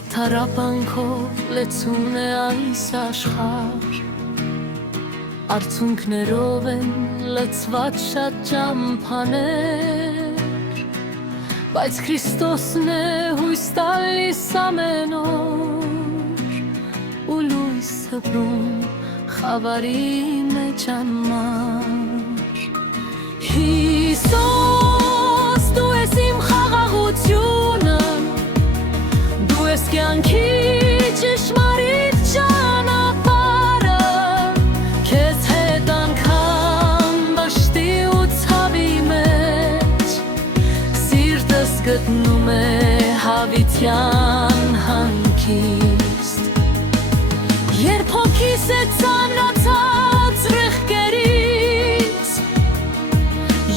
Եթարապանքով լեցուն է այս աշխարհ, Արցունքներով են լցված շատ ճամփաներ, Բայց Քրիստոսն է հույս տալիս ամեն օր, Ու լույս հպրում խավարի մեջ անմար։ Հիսուս, դու ես իմ խաղաղությունը, Դու ես կյանքի ճշմարիտ ճանապարհը, Քեզ հետ անգամ վշտի ու ցավի մեջ, Սիրտս գտնում է հավիտյան հանգիստ։ Երբ հոգիս է ծանրացած ռեղկերից,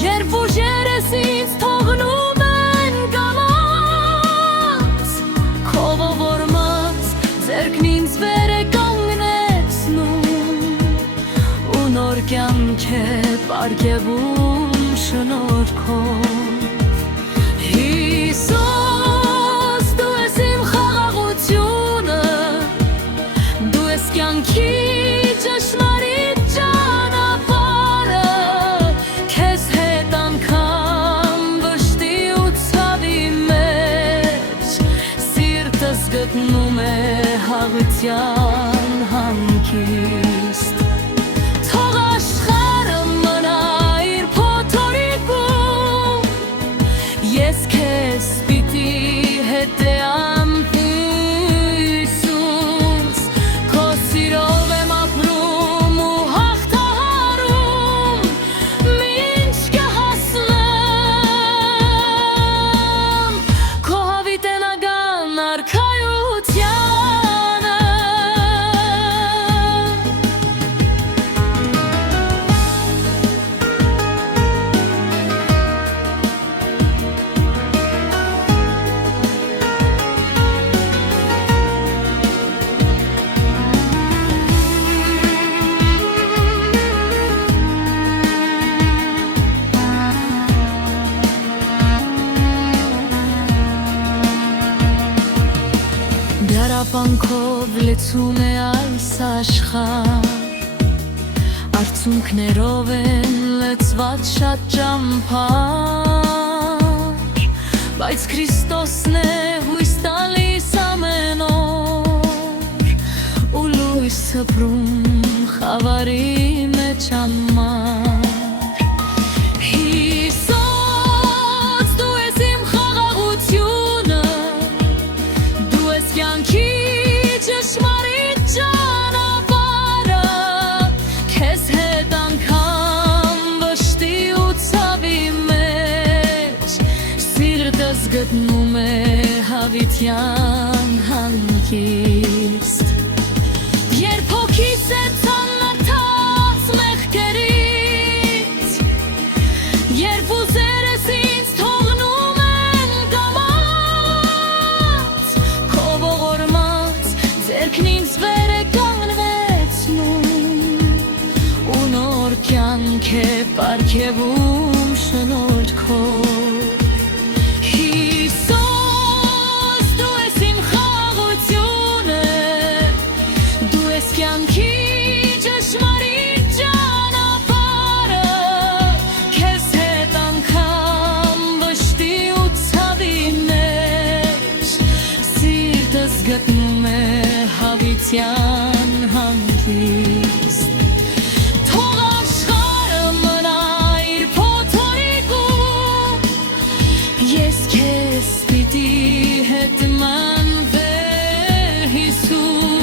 Երբ ուժերս ինձ թողնում են գալած, Քո ողորմած ձեռքն ինձ վեր է կանգնեցնում, Ու նոր կյանք է պարգևում շնորհքով։ Հիսուս, դու ես իմ խաղաղությունը, Դու ես կյանքի ճշմարիտ ճանապարհը, Քեզ հետ անգամ վշտի ու ցավի մեջ, Սիրտս գտնում է հավիտյան հանգիստ։ Թող աշխարհը մնա իր փոթորիկում, Ես քեզ պիտի հետեամ Հիսուս, Քո սիրով եմ ապրում ու հաղթահարում, Մինչ կհասնեմ Քո հավիտենական արքայությանը։ Դարապանքով լեցուն է այս աշխարհ, Արցունքներով են լցված շատ ճամփար, Բայց Քրիստոսն է հույս տալիս ամեն օր, Ու լույս հպրում խավարի մեջ անմար։ Հիսուս, դու ես իմ խաղաղությունը, Դու ես կյանքի ճշմարիտ ճանապարհը, Քեզ հետ անգամ վշտի ու ցավի մեջ, Սիրտս գտնում է հավիտյան հանգիստ։ Երբ հոգիս է ծանրացած մեղքերից, Երբ ուզերս ինձ թողնում են գալած, Քո ողորմած ձեռքն ինձ վեր է կանգնեցնում, Ու նոր կյանք է պարգևում շնորհքով։ Հիսուս, դու ես իմ խաղաղությունը, Դու ես կյանքի ճշմարիտ ճանապարհը, Քեզ հետ անգամ վշտի ու ցավի մեջ, Սիրտս գտնում է հավիտյան հանգիստ։ Թող աշխարհը մնա իր փոթորիկում, Ես քեզ պիտի հետմանվեմ Հիսուս,